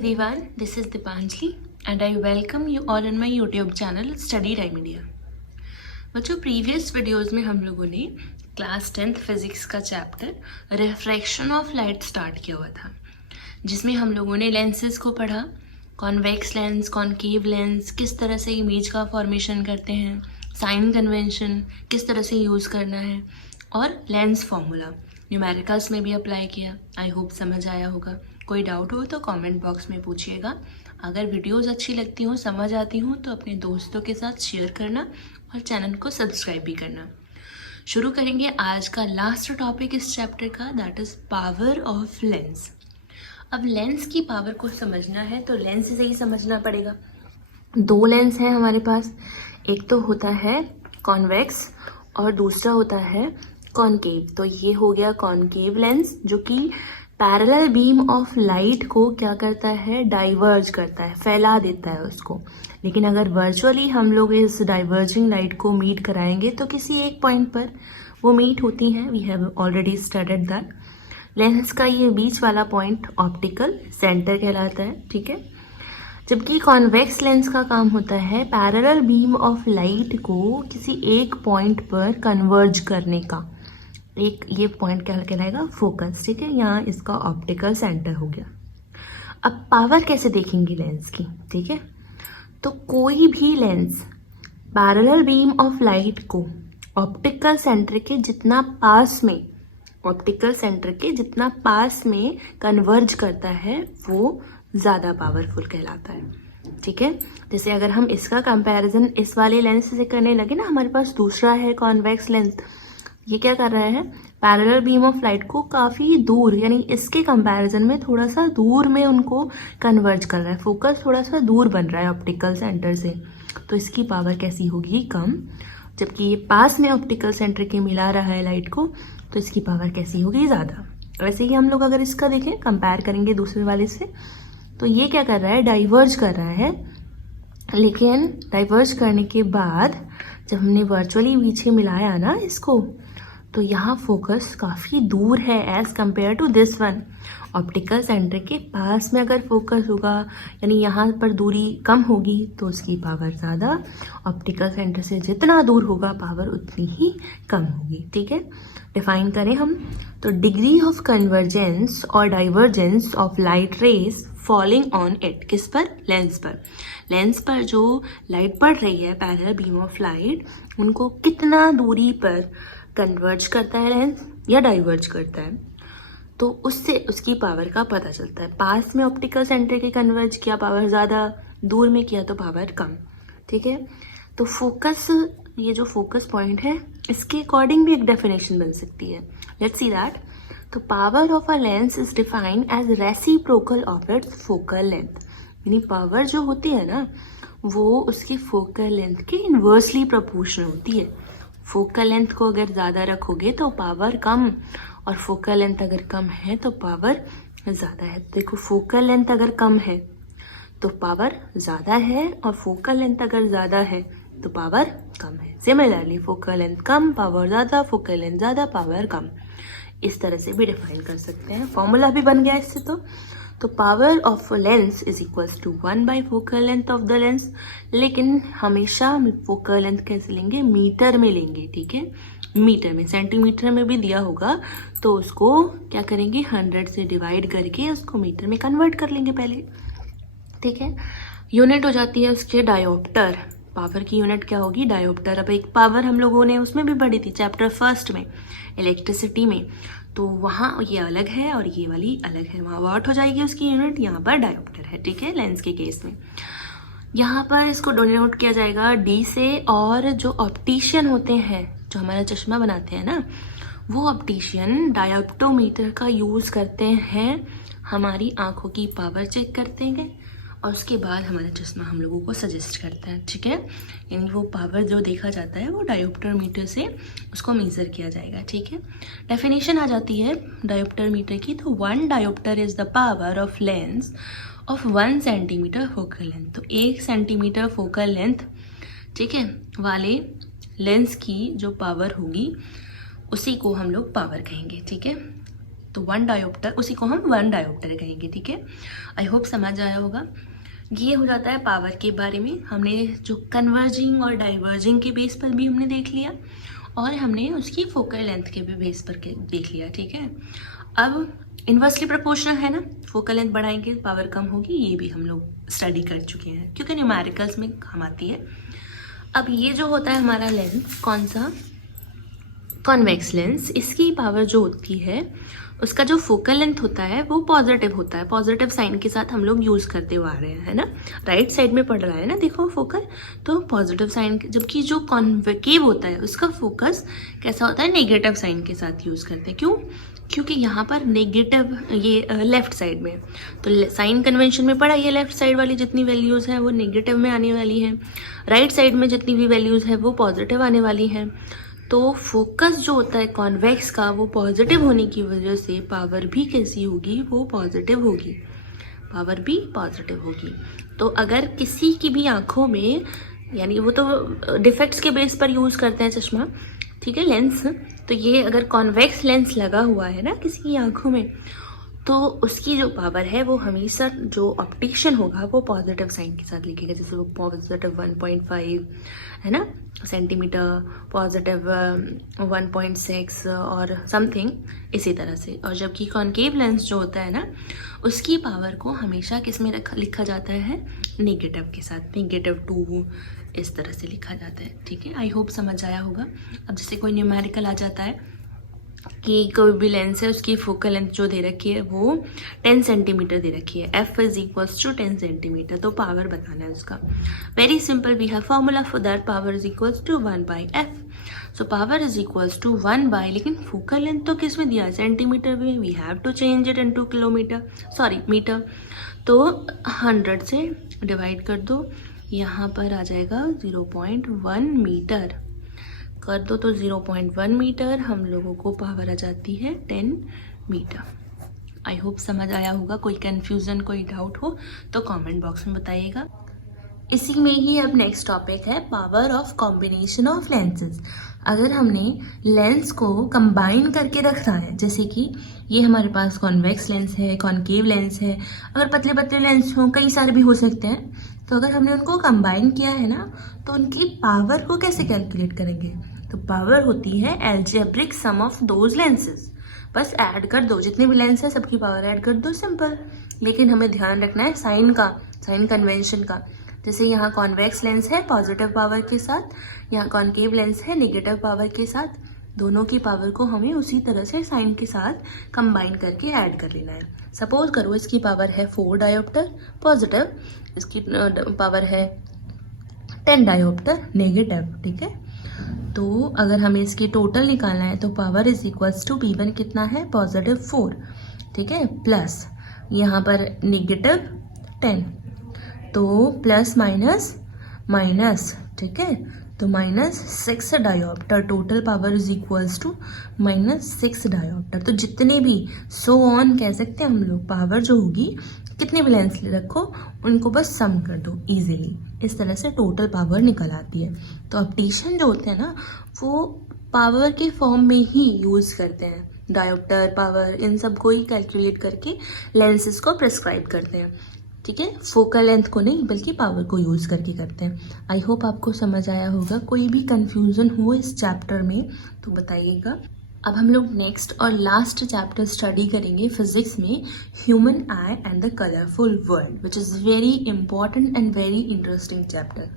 everyone, this is Dipanjali and I welcome you all on my YouTube channel Study Time India। बच्चों previous videos में हम लोगों ने class 10th physics का chapter refraction of light start किया हुआ था, जिसमें हम लोगों ने लेंसेज को पढ़ा, कॉन्वेक्स लेंस, कॉनकेव लेंस, किस तरह से इमेज का फॉर्मेशन करते हैं, साइन कन्वेंशन किस तरह से यूज़ करना है और लेंस फॉर्मूला न्यूमेरिकल्स में भी अप्लाई किया। आई होप समझ आया होगा। कोई डाउट हो तो कमेंट बॉक्स में पूछिएगा। अगर वीडियोस अच्छी लगती हो, समझ आती हो तो अपने दोस्तों के साथ शेयर करना और चैनल को सब्सक्राइब भी करना। शुरू करेंगे आज का लास्ट टॉपिक इस चैप्टर का, that is power of lens. अब लेंस की पावर को समझना है तो लेंस से ही समझना पड़ेगा। दो लेंस हैं हमारे पास, एक तो होता है कॉन्वेक्स और दूसरा होता है कॉनकेव। तो ये हो गया कॉनकेव लेंस, जो कि पैरेलल बीम ऑफ लाइट को क्या करता है, डाइवर्ज करता है, फैला देता है उसको। लेकिन अगर वर्चुअली हम लोग इस डाइवर्जिंग लाइट को मीट कराएंगे तो किसी एक पॉइंट पर वो मीट होती हैं। We have already studied that. Lens का ये बीच वाला पॉइंट ऑप्टिकल सेंटर कहलाता है, ठीक है। जबकि कॉन्वेक्स लेंस का काम होता है पैरेलल बीम ऑफ लाइट को किसी एक पॉइंट पर कन्वर्ज करने का। एक ये पॉइंट क्या कहलाएगा, फोकस, ठीक है। यहाँ इसका ऑप्टिकल सेंटर हो गया। अब पावर कैसे देखेंगे लेंस की, ठीक है। तो कोई भी lens parallel beam of light को ऑप्टिकल सेंटर के जितना पास में कन्वर्ज करता है वो ज़्यादा पावरफुल कहलाता है, ठीक है। जैसे अगर हम इसका कंपैरिजन इस वाले लेंस से करने लगे ना, हमारे पास दूसरा है कॉन्वेक्स लेंस। ये क्या कर रहा है, पैरेलल बीम ऑफ लाइट को काफ़ी दूर, यानी इसके कंपैरिजन में थोड़ा सा दूर में उनको कन्वर्ज कर रहा है। फोकस थोड़ा सा दूर बन रहा है ऑप्टिकल सेंटर से, तो इसकी पावर कैसी होगी, कम। जबकि ये पास में ऑप्टिकल सेंटर के मिला रहा है लाइट को, तो इसकी पावर कैसी होगी, ज़्यादा। वैसे ही हम लोग अगर इसका देखें, कंपेयर करेंगे दूसरे वाले से, तो ये क्या कर रहा है, डाइवर्ज कर रहा है। लेकिन डाइवर्ज करने के बाद जब हमने वर्चुअली पीछे मिलाया ना इसको, तो यहाँ फोकस काफ़ी दूर है as compared to this one. Optical centre के पास में अगर फोकस होगा, यानी यहाँ पर दूरी कम होगी, तो उसकी पावर ज़्यादा। ऑप्टिकल सेंटर से जितना दूर होगा पावर उतनी ही कम होगी, ठीक है। डिफाइन करें हम तो, डिग्री ऑफ कन्वर्जेंस और divergence of light rays falling on it, किस पर, लेंस पर। लेंस पर जो लाइट पड़ रही है, पैरेलल बीम ऑफ लाइट, उनको कितना दूरी पर कन्वर्ज करता है लेंस या डाइवर्ज करता है, तो उससे उसकी पावर का पता चलता है। पास में ऑप्टिकल सेंटर के कन्वर्ज किया पावर ज़्यादा, दूर में किया तो पावर कम, ठीक है। तो फोकस, ये जो फोकस पॉइंट है, इसके अकॉर्डिंग भी एक डेफिनेशन बन सकती है। Let's see that. तो power of a lens is defined as reciprocal of its focal length. यानी पावर जो होती है ना, वो उसकी फोकल लेंथ के इन्वर्सली प्रोपोर्शनल होती है। फोकल लेंथ को अगर ज़्यादा रखोगे तो पावर कम, और फोकल लेंथ अगर कम है तो पावर ज़्यादा है। देखो, फोकल लेंथ अगर कम है तो पावर ज़्यादा है, और फोकल लेंथ अगर ज़्यादा है तो पावर कम है। सिमिलरली फोकल लेंथ कम, पावर ज़्यादा, फोकल लेंथ ज़्यादा, पावर कम। इस तरह से भी डिफाइन कर सकते हैं। फॉर्मूला भी बन गया इससे। तो power of lens is equals to 1 by focal length of the lens. लेकिन हमेशा फोकल लेंथ कैसे लेंगे, मीटर में लेंगे, ठीक है। मीटर में, सेंटीमीटर में भी दिया होगा तो उसको क्या करेंगे, 100 से डिवाइड करके उसको मीटर में कन्वर्ट कर लेंगे पहले, ठीक है। यूनिट हो जाती है उसके डायोप्टर। पावर की यूनिट क्या होगी, डायोप्टर। अब एक पावर हम लोगों ने उसमें भी पढ़ी थी चैप्टर फर्स्ट में, इलेक्ट्रिसिटी में, तो वहाँ ये अलग है और ये वाली अलग है। वहाँ वाट हो जाएगी उसकी यूनिट, यहाँ पर डायोप्टर है, ठीक है। लेंस के केस में यहाँ पर इसको डिनोट किया जाएगा डी से। और जो ऑप्टिशियन होते हैं, जो हमारा चश्मा बनाते हैं ना, वो ऑप्टिशियन डायोप्टोमीटर का यूज़ करते हैं, हमारी आँखों की पावर चेक करते हैं, और उसके बाद हमारा चश्मा हम लोगों को सजेस्ट करता है, ठीक है। यानी वो पावर जो देखा जाता है वो डायोप्टर मीटर से उसको मेज़र किया जाएगा, ठीक है। डेफिनेशन आ जाती है डायोप्टर मीटर की। तो 1 dioptre is the power of lens of 1 centimetre focal length. तो 1 सेंटीमीटर फोकल लेंथ, ठीक है, वाले लेंस की जो पावर होगी उसी को हम लोग पावर कहेंगे, ठीक है। तो 1 डायोप्टर, उसी को हम 1 डायोप्टर कहेंगे, ठीक है। आई होप समझ आया होगा। ये हो जाता है पावर के बारे में। हमने जो कन्वर्जिंग और डाइवर्जिंग के बेस पर भी हमने देख लिया और हमने उसकी फोकल लेंथ के भी बेस पर देख लिया, ठीक है। अब इन्वर्सली प्रोपोर्शनल है ना, फोकल लेंथ बढ़ाएंगे पावर कम होगी, ये भी हम लोग स्टडी कर चुके हैं क्योंकि न्यूमेरिकल्स में काम आती है। अब ये जो होता है हमारा लेंस, कौन सा, कॉन्वेक्स लेंस, इसकी पावर जो होती है उसका जो फोकल लेंथ होता है वो पॉजिटिव होता है। पॉजिटिव साइन के साथ हम लोग यूज करते हुए आ रहे हैं, है ना। राइट साइड में पड़ रहा है ना, देखो फोकल, तो पॉजिटिव साइन। जबकि जो कॉन्वेकेव होता है उसका फोकस कैसा होता है, नेगेटिव साइन के साथ यूज करते हैं। क्यों? क्योंकि यहाँ पर नेगेटिव, ये लेफ्ट साइड में, तो साइन कन्वेंशन में पढ़ा, ये लेफ्ट साइड वाली जितनी वैल्यूज हैं वो नेगेटिव में आने वाली हैं, राइट साइड में जितनी भी वैल्यूज है वो पॉजिटिव आने वाली हैं। तो फोकस जो होता है कॉन्वेक्स का, वो पॉजिटिव होने की वजह से पावर भी कैसी होगी, वो पॉजिटिव होगी, पावर भी पॉजिटिव होगी। तो अगर किसी की भी आंखों में, यानी वो तो डिफेक्ट्स के बेस पर यूज करते हैं चश्मा, ठीक है, लेंस, तो ये अगर कॉन्वेक्स लेंस लगा हुआ है ना किसी की आंखों में, तो उसकी जो पावर है वो हमेशा जो ऑप्टिशियन होगा वो पॉजिटिव साइन के साथ लिखेगा। जैसे वो पॉजिटिव 1.5 है ना सेंटीमीटर, पॉजिटिव 1.6 और समथिंग, इसी तरह से। और जबकि कॉनकेव लेंस जो होता है ना, उसकी पावर को हमेशा किस में लिखा जाता है, नेगेटिव के साथ, -2 इस तरह से लिखा जाता है, ठीक है। आई होप समझ आया होगा। अब जैसे कोई न्यूमेरिकल आ जाता है कि कोई भी लेंस है, उसकी फोकल लेंथ जो दे रखी है वो 10 सेंटीमीटर दे रखी है, F = 10 सेंटीमीटर, तो पावर बताना है उसका। Very simple, we have formula for that, power = 1/f। So power = 1/, लेकिन फोकल लेंथ तो किस में दिया है, सेंटीमीटर में, we have to change it into metre. तो 100 से डिवाइड कर दो, यहाँ पर आ जाएगा 0.1 मीटर कर दो, तो 0.1 मीटर हम लोगों को पावर आ जाती है 10 मीटर। आई होप समझ आया होगा। कोई कन्फ्यूज़न, कोई डाउट हो तो कमेंट बॉक्स में बताइएगा। इसी में ही अब नेक्स्ट टॉपिक है power of combination of lenses. अगर हमने लेंस को कंबाइन करके रखना है, जैसे कि ये हमारे पास कॉन्वेक्स लेंस है, कॉनकेव लेंस है, अगर पतले पतले लेंस हों, कई सारे भी हो सकते हैं, तो अगर हमने उनको कंबाइन किया है ना, तो उनकी पावर को कैसे कैलकुलेट करेंगे, तो पावर होती है algebraic sum of those lenses. बस ऐड कर दो, जितने भी लेंस है सबकी पावर ऐड कर दो, सिंपल। लेकिन हमें ध्यान रखना है साइन का, साइन कन्वेंशन का। जैसे यहाँ कॉन्वेक्स लेंस है पॉजिटिव पावर के साथ, यहाँ कॉनकेव लेंस है नेगेटिव पावर के साथ, दोनों की पावर को हमें उसी तरह से साइन के साथ कंबाइन करके ऐड कर लेना है। सपोज करो इसकी पावर है 4 डायोप्टर पॉजिटिव, इसकी पावर है 10 डायोप्टर नेगेटिव, ठीक है। तो अगर हमें इसकी टोटल निकालना है तो पावर = P1 कितना है, +4, ठीक है, प्लस यहाँ पर -10, तो प्लस माइनस माइनस, ठीक है, तो -6 डायोप्टर, टोटल पावर = -6 डायोप्टर। तो जितने भी सो ऑन कह सकते हैं हम लोग, पावर जो होगी, कितने भी लेंस रखो उनको बस सम कर दो इजीली, इस तरह से टोटल पावर निकल आती है। तो ऑप्टिशियन जो होते हैं ना, वो पावर के फॉर्म में ही यूज़ करते हैं, डायोप्टर, पावर, इन सब को ही कैलकुलेट करके लेंसेज को प्रिस्क्राइब करते हैं, ठीक है। फोकल लेंथ को नहीं बल्कि पावर को यूज़ करके करते हैं। आई होप आपको समझ आया होगा। कोई भी कंफ्यूजन हो इस चैप्टर में तो बताइएगा। अब हम लोग नेक्स्ट और लास्ट चैप्टर स्टडी करेंगे फिजिक्स में, human I and the colourful world, which is very important and very interesting chapter.